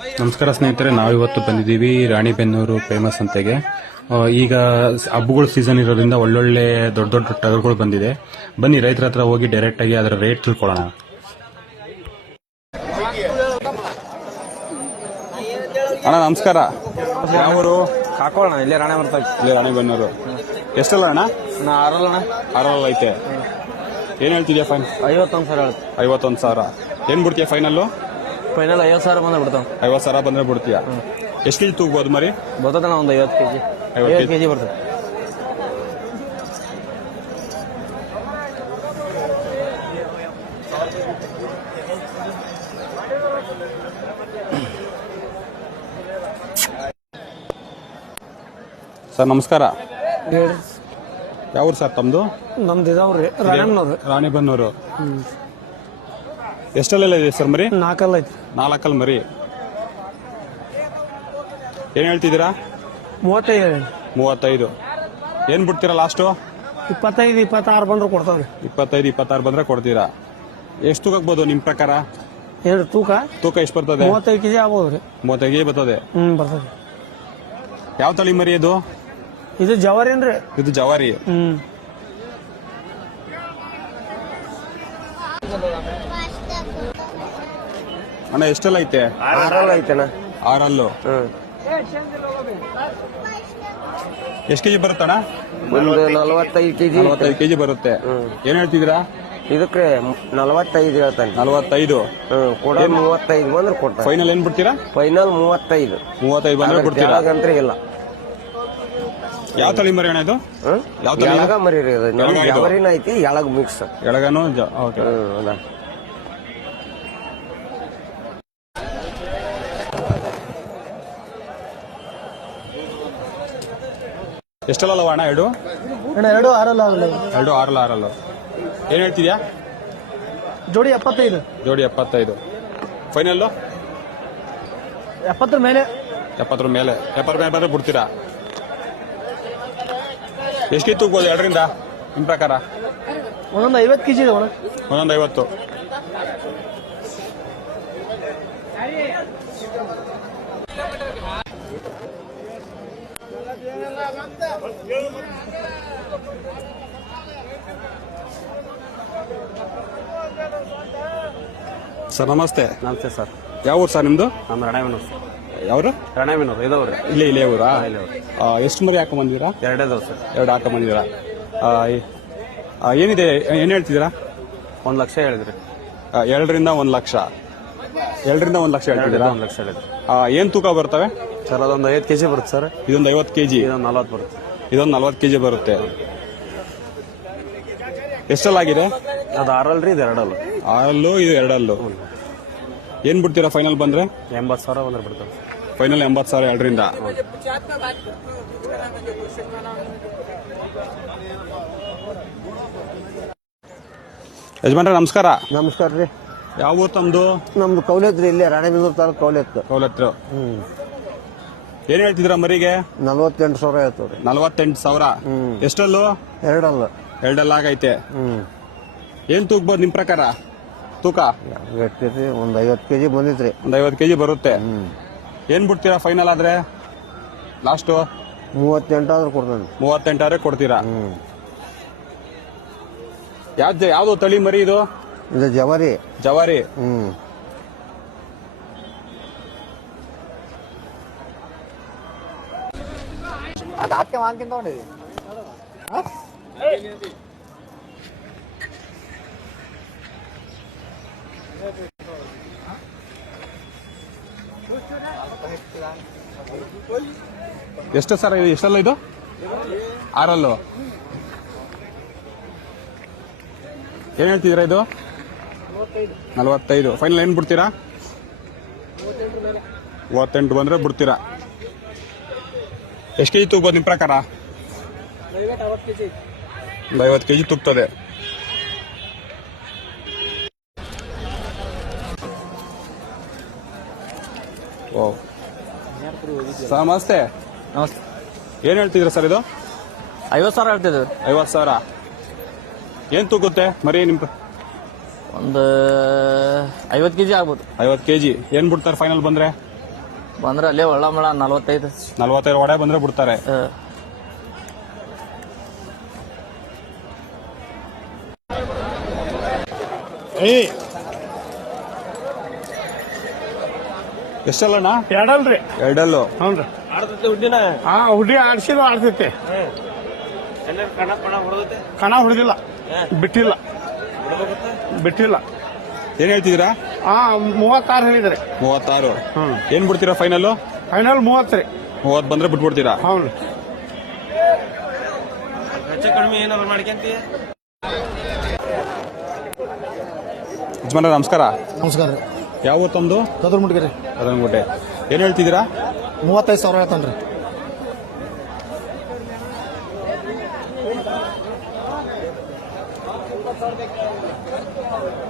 ನಮಸ್ಕಾರ ಸ್ನೇಹಿತರೆ, ನಾವಿವತ್ತು ಬಂದಿದ್ದೀವಿ ರಾಣಿಬೆನ್ನೂರು ಫೇಮಸ್ ಸಂತೆಗೆ. ಈಗ ಹಬ್ಬಗಳ ಸೀಸನ್ ಇರೋದ್ರಿಂದ ಒಳ್ಳೊಳ್ಳೆ ದೊಡ್ಡ ದೊಡ್ಡ ಟಗರುಗಳು ಬಂದಿದೆ. ಬನ್ನಿ ರೈತರ ಹತ್ರ ಹೋಗಿ ಡೈರೆಕ್ಟ್ ಆಗಿ ಅದರ ರೇಟ್ ತಿಳ್ಕೊಳ್ಳೋಣ. ಅಣ್ಣ ನಮಸ್ಕಾರ. ಯಾವರು? ಹಾಕೋಣ ಇಲ್ಲೇ ರಾಣೆ ಬರ್ತಾ ಇಲ್ಲಿ ರಾಣಿಬೆನ್ನೂರು. ಎಷ್ಟಲ್ಲ ಅಣ್ಣ? ಆರಲ್ಲ ಐತೆ. ಏನ್ ಹೇಳ್ತಿದ್ಯಾ ಫೈನ್? 51,000 51,000. ಏನ್ ಬಿಡ್ತೀಯ ಫೈನಲ್ಲು? ಫೈನಲ್ 50,000 ಬಂದ್ರೆ ಬಿಡ್ತಾವ. 50,000 ಬಂದ್ರೆ ಬಿಡ್ತೀಯ. ಎಷ್ಟು ಕೆಜಿ ತೂಗ್ಬೋದು ಮರಿ? ಬರ್ತದಣ್ಣ ಒಂದು 50 ಕೆಜಿ. 50 ಕೆಜಿ ಬರ್ತದೆ. ಸರ್ ನಮಸ್ಕಾರ. ಯಾವ್ರು ಸರ್ ತಮ್ದು? ನಮ್ದು ಇದಾವ್ರಿ ರಾಣಿಬೆನ್ನೂರು. ರಾಣಿಬೆನ್ನೂರು. ಎಷ್ಟೆಲ್ಲ ಇದೆ ಸರ್ ಮರಿ? 4 ಐತಿ. 4 ಮರಿ. ಏನ್ ಹೇಳ್ತಿದ್ದೀರಾ? 35. 35. ಏನ್ ಬಿಡ್ತೀರಾ ಲಾಸ್ಟು? 25, 26 ಬಂದ್ರೆ ಕೊಡ್ತಾವ್ರಿ. 25, 26 ಬಂದ್ರೆ ಕೊಡ್ತೀರಾ. ಎಷ್ಟು ತೂಕಬಹುದು ನಿಮ್ ಪ್ರಕಾರ? ಎರಡು ತೂಕ ಎಷ್ಟು ಬರ್ತದೆ? 35 ಕೆಜಿ ಆಗ್ಬೋದ್ರಿ. 35 ಕೆಜಿ ಬರ್ತದೆ. ಬರ್ತದೆ. ಯಾವ ತಳಿ ಮರಿ ಇದು? ಇದು ಜವಾರಿ ಏನ್ರಿ? ಇದು ಜವಾರಿ. ಅಣ್ಣ ಎಷ್ಟೆಲ್ಲ ಐತೆ? 6 ಐತೆನ. 6. ಎಷ್ಟು ಕೆಜಿ ಬರುತ್ತಣ್ಣ? ಒಂದು 45 ಕೆಜಿ. 45 ಕೆಜಿ ಬರುತ್ತೆ. ಏನ್ ಹೇಳ್ತಿದ್ದೀರಾ? ಇದಕ್ಕೆ 45 ಹೇಳ್ತಾನೆ. 45. ಕೊಡ 35 ಬಂದ್ರೆ ಕೊಡ್ತಾನೆ. ಫೈನಲ್ ಏನ್ ಬಿಡ್ತೀರಾ? ಫೈನಲ್ 35. 35 ಬಂದ್ರೆ ಬಿಡ್ತೀರಾ? ಅಂತ್ರ ಇಲ್ಲ. ಯಾವ ತಳಿ ಮರಿ ಅಣ್ಣ ಇದು? ಯಾವ ತಳಿ? ಎಳಗ ಮರಿ ಜವಾರಿನ ಐತಿ, ಎಳಗ ಮಿಕ್ಸ್. ಎಳಗನು. ಓಕೆ. ಎಷ್ಟಲ್ಲ ಅಣ್ಣ? ಎರಡು 6. ಏನ್ ಹೇಳ್ತಿದ್ಯಾ? ಜೋಡಿ 75. ಜೋಡಿ 75. ಫೈನಲ್ 70 ಮೇಲೆ. 70 ಮೇಲೆ. 70 ಮೇಲೆ ಬಂದ್ರೆ ಬಿಡ್ತೀರಾ? ಎಷ್ಟು ತೂಗ್ಬೋದು ಎರಡರಿಂದ ನಿಮ್ ಪ್ರಕಾರ? ಒಂದೊಂದು 50 ಕೆಜಿ ಇದೆ. ಒಂದೊಂದು 50. ಸರ್ ನಮಸ್ತೆ. ನಮಸ್ತೆ ಸರ್. ಯಾವ ಊರು ಸರ್ ನಿಮ್ದು? ನಮ್ಮ ರಾಣಿಬೆನ್ನೂರು. ಯಾವ್ರು? ರಾಣಿಬೆನ್ನೂರು ಇದಾವ್ರಿ. ಇಲ್ಲೇ ಊರಾ? ಎಷ್ಟು ಮರಿ ಹಾಕೊಂಬಂದಿದ್ದೀರಾ? 2 ಇದಾವ್ ಸರ್. 2 ಹಾಕೊಂಬಂದಿದ್ದೀರಾ. ಏನಿದೆ? ಏನ್ ಹೇಳ್ತಿದ್ದೀರಾ? 1 ಲಕ್ಷ ಹೇಳಿದ್ರಿ. 2ರಿಂದ 1 ಲಕ್ಷ. 2ರಿಂದ 1 ಲಕ್ಷ ಹೇಳ್ತಿದ್ದೀರಾ? 1 ಲಕ್ಷ ಹೇಳಿದ್ರಿ. ಏನ್ ತೂಕ ಬರ್ತವೆ ಸರ್? ಅದೊಂದು 5 ಕೆಜಿ ಬರುತ್ತೆ ಸರ್. ಇದೊಂದು 50 ಕೆಜಿ. ಇದೊಂದು 40 ಬರುತ್ತೆ. ಇದೊಂದು 40 ಕೆಜಿ ಬರುತ್ತೆ. ಎಷ್ಟಲ್ಲಾಗಿದೆ? ಅದು 6 ಅಲ್ರಿ, ಇದು 2 ಅಲ್ಲ. 6 ಇದು 2. ಏನ್ ಬಿಡ್ತೀರಾ ಫೈನಲ್ ಬಂದ್ರೆ? 80,000 ಬಂದ್ರೆ ಬಿಡ್ತಾರೆ. ಫೈನಲ್ 80,000 2ರಿಂದ. ಯಜಮಾನ್ರೆ ನಮಸ್ಕಾರ. ನಮಸ್ಕಾರ ರೀ. ಯಾವ ಊರು ತಮ್ದು? ನಮ್ದು ಕೌಲೆತ್ರಿ, ಇಲ್ಲೇ ರಾಣಿಬೆನ್ನೂರು ತಾಲೂಕು ಕೌಲತ್ರ. ಏನ್ ಹೇಳ್ತಿದ್ರ ಮರಿಗೆ? 48,000 ಹೇಳ್ತವ್ರಿ. 48,000. ಎಷ್ಟಲ್ಲೂ? 2 2 ಆಗೈತೆ. ಏನ್ ತೂಗ್ಬೋದು ನಿಮ್ ಪ್ರಕಾರ ತೂಕ? ಒಂದು 50 ಕೆಜಿ ಬಂದಿತ್ರಿ. ಒಂದು 50 ಕೆಜಿ ಬರುತ್ತೆ. ಏನ್ ಬಿಡ್ತೀರಾ ಫೈನಲ್ ಆದ್ರೆ ಲಾಸ್ಟು? 38 ಆದ್ರೆ ಕೊಡ್ತಾನೆ. 38 ಆದ್ರೆ ಕೊಡ್ತೀರಾ? ಯಾವ್ದು ತಳಿ ಮರಿ ಇದು? ಇದು ಜವಾರಿ. ಜವಾರಿ. ಎಷ್ಟು ಸರ್ ಇದು? ಎಷ್ಟಲ್ಲ ಇದು? 6. ಏನ್ ಹೇಳ್ತಿದ್ದೀರಾ ಇದು? 45. ಫೈನಲ್ ಏನ್ ಬಿಡ್ತೀರಾ? 38 ಬಂದ್ರೆ ಬಿಡ್ತೀರಾ. ಎಷ್ಟು ಕೆಜಿ ತೂಗ್ಬೋದು ನಿಮ್ ಪ್ರಕಾರ? 50 ಕೆಜಿ ತೂಗ್ತದೆ. ಸರ್ ನಮಸ್ತೆ. ನಮಸ್ತೆ. ಏನ್ ಹೇಳ್ತಿದ್ರ ಸರ್ ಇದು? 50,000 ಹೇಳ್ತಿದ್ವಿ. 50,000. ಏನ್ ತೂಗುತ್ತೆ ಮರಿ ನಿಮ್? ಒಂದು 50 ಕೆಜಿ ಆಗ್ಬೋದು. 50 ಕೆಜಿ. ಏನ್ ಬಿಡ್ತಾರೆ ಫೈನಲ್ ಬಂದ್ರೆ? ಬಂದ್ರೆ ಅಲ್ಲೇ ಒಳ್ಳ ಮಳ 45. 45 ಒಡೆ ಬಂದ್ರೆ ಬಿಡ್ತಾರೆ. ಎಷ್ಟಲ್ಲಣ್ಣ? ಎರಡಲ್ರಿ. ಎರಡಲ್ಲು. ಹ್ಞೂ ಹುಡ್ಡಿ ಆಡ್ಸಿದ್ರು ಆಡ್ತೈತೆ. ಕಣ ಹೊಡೆದಿಲ್ಲ, ಬಿಟ್ಟಿಲ್ಲ. ಏನ್ ಹೇಳ್ತಿದ್ದೀರಾ? 36 ಹೇಳಿದ್ರಿ. 36. ಹ್ಮ್. ಏನ್ ಬಿಡ್ತೀರಾ ಫೈನಲ್? ಫೈನಲ್ 30 ರೀ. 30 ಬಂದ್ರೆ ಬಿಟ್ಬಿಡ್ತೀರಾ? ಹೌದು. ಯಜಮಾನ ನಮಸ್ಕಾರ. ನಮಸ್ಕಾರ ರೀ. ಯಾವ ಊರು ತಮ್ಮದು? ಕದರ್ಮುಟ್ಗಿ ರೀ. ಅದನ್ಗುಟ್ಟೆ. ಏನ್ ಹೇಳ್ತಿದ್ದೀರಾ? 35,000 ಹೇಳ್ತಾನೆ ರೀ.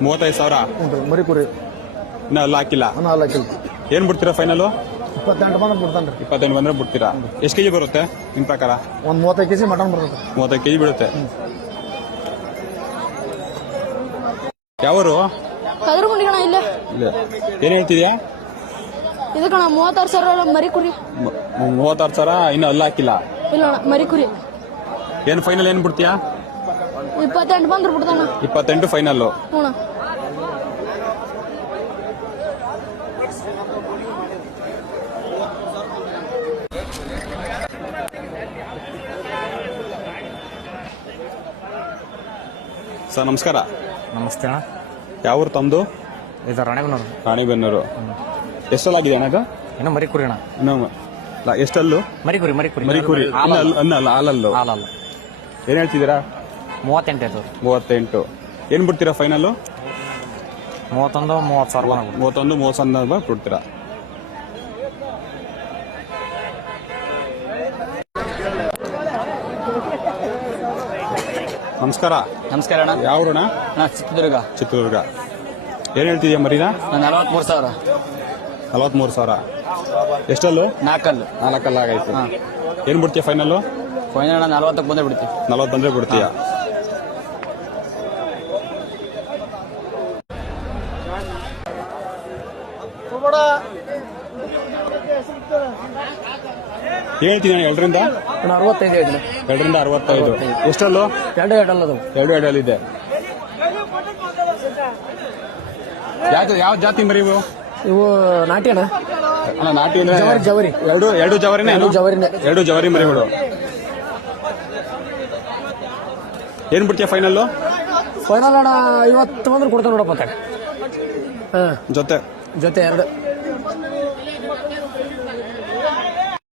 $35,000. ಹ್ಞೂ ರೀ. ಮರಿ ಕುರಿ ಇನ್ನ ಅಲ್ಲ ಹಾಕಿಲ್ಲ. ಅಲ್ಲ ಹಾಕಿಲ್ಲ. ಏನ್ ಬಿಡ್ತೀರಾ ಫೈನಲ್? 28 ಬಂದ್ರೆ ಬಿಡ್ತಾನೆ ರೀ. 28 ಬಂದ್ರೆ ಬಿಡ್ತೀರಾ? ಎಷ್ಟು ಕೆಜಿ ಬರುತ್ತೆ ನಿಮ್ ಪ್ರಕಾರ? ಒಂದು 35 ಕೆಜಿ ಮಟನ್ ಬರ್ತದೆ. 35 ಕೆಜಿ ಬೀಳುತ್ತೆ. ಯಾವರು? ಕದರ್ಮುಂಡಿ ಕಣ ಇಲ್ಲೇ. ಏನ್ ಹೇಳ್ತಿದ್ಯಾ? ಇದು ಕಣ 36,000 ಮರಿ ಕುರಿ. 36,000 ಇನ್ನು ಅಲ್ಲ ಹಾಕಿಲ್ಲ. ಇಲ್ಲ ಅಣ್ಣ ಮರಿ ಕುರಿ. ಏನ್ ಫೈನಲ್ ಏನ್ ಬಿಡ್ತೀಯಾ? 28 ಬಂದ್ರೆ ಬಿಡ್ತಾನ. 28 ಫೈನಲ್. ಹ್ಞೂ. ಸರ್ ನಮಸ್ಕಾರ. ನಮಸ್ತೆ ಅಣ್ಣ. ಯಾವ ಊರು ತಮ್ಮದು? ಇದು ರಾಣೆಬೆನ್ನೂರು. ರಾಣಿಬೆನ್ನೂರು. ಎಷ್ಟಲ್ಲಾಗಿದೆ ಅಣ್ಣಗ? ಇನ್ನು ಮರಿ ಕುರಿ ಅಣ್ಣ. ಎಷ್ಟಲ್ಲು? ಮರಿ ಕುರಿ. ಮರಿ ಕುರಿ. ಅನ್ನಲ್ಲ ಹಾಲಲ್ಲು. ಹಾಲಲ್ಲ. ಏನ್ ಹೇಳ್ತಿದ್ದೀರಾ? 38 ಆಯ್ತು. 38. ಏನ್ ಬಿಡ್ತೀರಾ ಫೈನಲ್? 31-30,000. 31-30,000 ಬಿಡ್ತೀರಾ? ನಮಸ್ಕಾರ. ನಮಸ್ಕಾರ ಅಣ್ಣ. ಯಾವ ಊರಣ್ಣ? ಚಿತ್ರದುರ್ಗ. ಚಿತ್ರದುರ್ಗ. ಏನ್ ಹೇಳ್ತಿದ್ಯಾ ಮರಿನಾ? 43,000. 43,000. ಎಷ್ಟಲ್ಲು? 4 4 ಆಗೈತೆ. ಏನ್ ಬಿಡ್ತೀಯ ಫೈನಲ್? ಫೈನಲ್ ಅಣ್ಣ 40 ಬಂದ್ರೆ ಬಿಡ್ತೀವಿ. 40 ಬಂದ್ರೆ ಬಿಡ್ತೀಯ? ಹೇಳ್ತೀನಿ 2ರಿಂದ 65 ಹೇಳ್ತೀನಿ. 2ರಿಂದ 65. ಎಷ್ಟಲ್ಲು? 2 ಎರಡಲ್ಲ ಅದು. 2 ಎರಡಲ್ಲಿದೆ. ಯಾವ ಜಾತಿ ಮರಿ ಇವು? ಇವು ನಾಟಿ ಅಣ್ಣ. ಅಲ್ಲ ನಾಟಿ ಅಂದ್ರೆ ಜವರಿ. ಎರಡು ಜವರಿನೇ? ಜವರಿನೇ. 2 ಜವರಿ ಮರಿಗಳು. ಏನ್ ಬಿಡ್ತೀಯ ಫೈನಲ್? ಫೈನಲ್ ಅಣ್ಣ 50 ಬಂದ್ರೆ ಕೊಡ್ತಾನೆ ನೋಡಪ್ಪ. ಜೊತೆ ಜೊತೆ 2.